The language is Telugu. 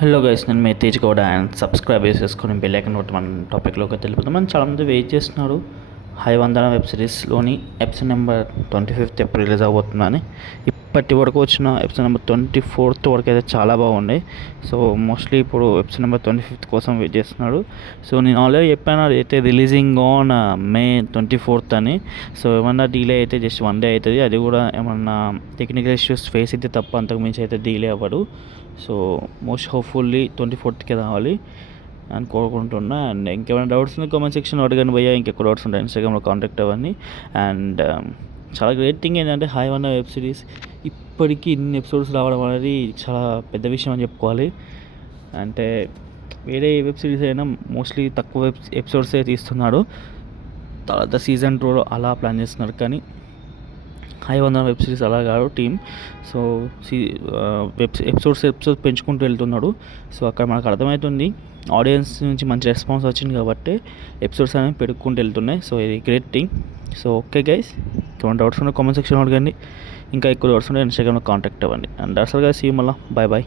హలో గైస్, నేను మీ తేజ్ గౌడ అండ్ సబ్స్క్రైబ్ చేసేసుకొని బెల్ ఐకాన్ కొట్టి మన టాపిక్లోకి వెళ్ళిపోతాం. మనం చాలామంది వెయిట్ చేస్తున్నారు హై వందన వెబ్ సిరీస్లోని ఎపిసోడ్ నెంబర్ 25 ఎప్పుడు రిలీజ్ అవబోతుందని. ఇప్పటి వరకు వచ్చిన ఎపిసోడ్ నెంబర్ 24 వరకు అయితే చాలా బాగుండే. సో మోస్ట్లీ ఇప్పుడు ఎపిసోడ్ నెంబర్ 25 కోసం వెయిట్ చేస్తున్నాడు. సో నేను ఆల్రెడీ చెప్పాను అది అయితే రిలీజింగ్ ఆన్ May 24 అని. సో ఏమన్నా డీలే అయితే జస్ట్ 1 డే అవుతుంది. అది కూడా ఏమన్నా టెక్నికల్ ఇష్యూస్ ఫేస్ అయితే తప్ప అంతకుమించి అయితే డీలే అవ్వడు. సో మోస్ట్ హోప్ఫుల్లీ 24కి రావాలి అని కోరుకుంటున్నా. అండ్ ఇంకేమైనా డౌట్స్ ఉంటే కామెంట్ సెక్షన్లో అడగండి భయ్యా. ఇంకెక్కువ డౌట్స్ ఉంటాయి ఇన్స్టాగ్రామ్లో కాంటాక్ట్ అవ్వండి. అండ్ చాలా గ్రేట్ థింగ్ ఏంటంటే హై వన్ వెబ్ సిరీస్ ఇప్పటికీ ఇన్ని ఎపిసోడ్స్ రావడం అనేది చాలా పెద్ద విషయం అని చెప్పుకోవాలి. అంటే వేరే వెబ్ సిరీస్ అయినా మోస్ట్లీ తక్కువ ఎపిసోడ్సే తీస్తున్నాడు. తర్వాత సీజన్ 2లో అలా ప్లాన్ చేస్తున్నారు. కానీ హై వందన వెబ్ సిరీస్ అలా కాదు టీమ్. సో ఎపిసోడ్స్ పెంచుకుంటూ వెళ్తున్నాడు. సో అక్కడ మనకు అర్థమవుతుంది ఆడియన్స్ నుంచి మంచి రెస్పాన్స్ వచ్చింది కాబట్టి ఎపిసోడ్స్ అనేవి పెరుగుకుంటూ వెళ్తున్నాయి. సో ఇది great thing. So okay guys, ఎటువంటి డౌట్స్ ఉంటే కామెంట్ సెక్షన్లో అడగండి. ఇంకా ఎక్కువ డౌట్స్ ఉంటే ఇన్స్టాగ్రామ్లో కాంటాక్ట్ అవ్వండి. And that's all guys, see you మళ్ళీ. Bye bye.